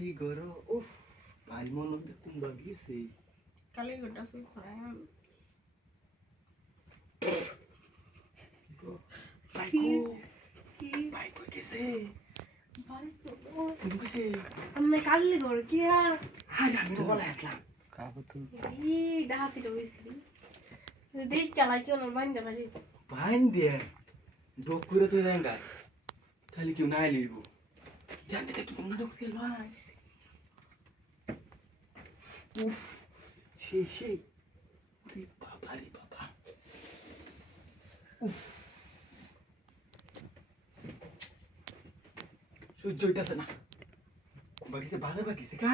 কালীগড় উফ ভাই মনে হয় কুম্বা গেছে কালীগড়টা সুই খায় বাইকো গেছে বাড়ি তো তুমি গেছে আমি কালীগড় কি আর হ্যাঁ আমি তো বলে আসলাম কাবো তো এই ডাহাতি রইছি দেখ কেলা কি ওর বাইন যাবে বাইন দিয়ে ডক করে তো দেন গাছ খালি কেউ নাই লিব জানতে তো তুমি ডক দিয়ে লয় উফ সেই বাবা রে বাবা উফ সহ্য হইতাছে না বাকিছে বাধা বাকিছে কা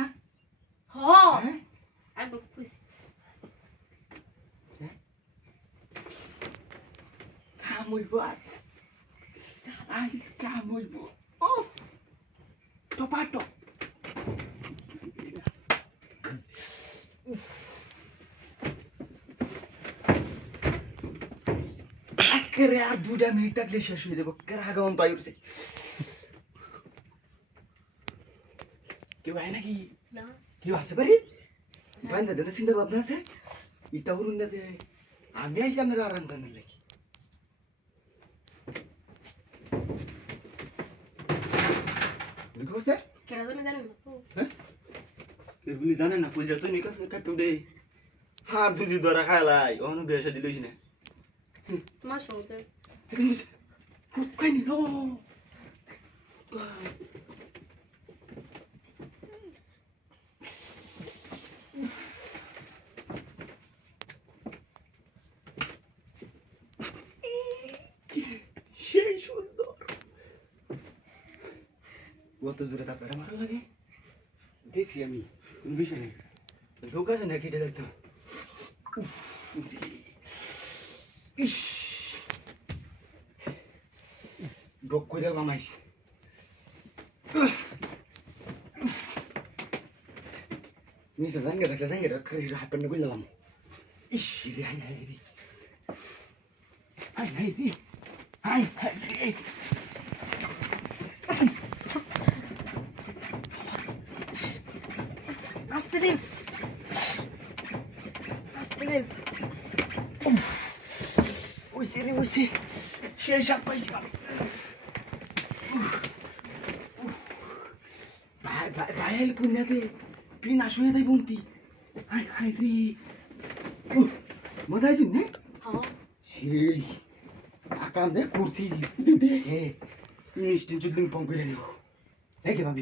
হ হ্যাঁ একদম খুশি কামড়বো আইস কামড়বো উফ টপাটো একেবারে আর 2 মিনিট থাকলে শেষ হয়ে যাবো কেরাগাম তাই উঠছে কেউ হয় নাকি না কেউ আসতে পারি বাইন্দা দেন চিন্তা ভাবনা আছে ইটা করুন না যে আমি আইসি আপনার আরাম কানের লাগি দেখো স্যার কেডা জানি জানি না তো হ্যাঁ এগুলি জানেন না কই যাতো নিকাস কাটু দে হাত দুজি ধরা খাইলাই অন্য বেশা দিলইছ না না সহজে কই নো সেই সুন্দর কত জোরে তাপড়া মারা লাগে দেখছি আমি কোনো বিষয় নেই লোক আছে না কেটে দেখতাম ইস ডক করে মামাইস নিচে জাঙ্গে থাকলে জাঙ্গে হাত পেন করলাম ইস রে হাই হাই রে হাই হাই রে হাই হাই রে আসতে দিন আসতে দিন ওইসে রে ওইসে সেই সাপ পাইছি আমি ভাই ভাই ভাই পুণ্যাতে পিনা শুয়ে দেয় বন্তি হাই হাই রে মজা আইছি না হ্যাঁ সেই আকাম দে করছি দেখে মিষ্টি চুদ্দিন পং করে দেবো দেখে ভাবি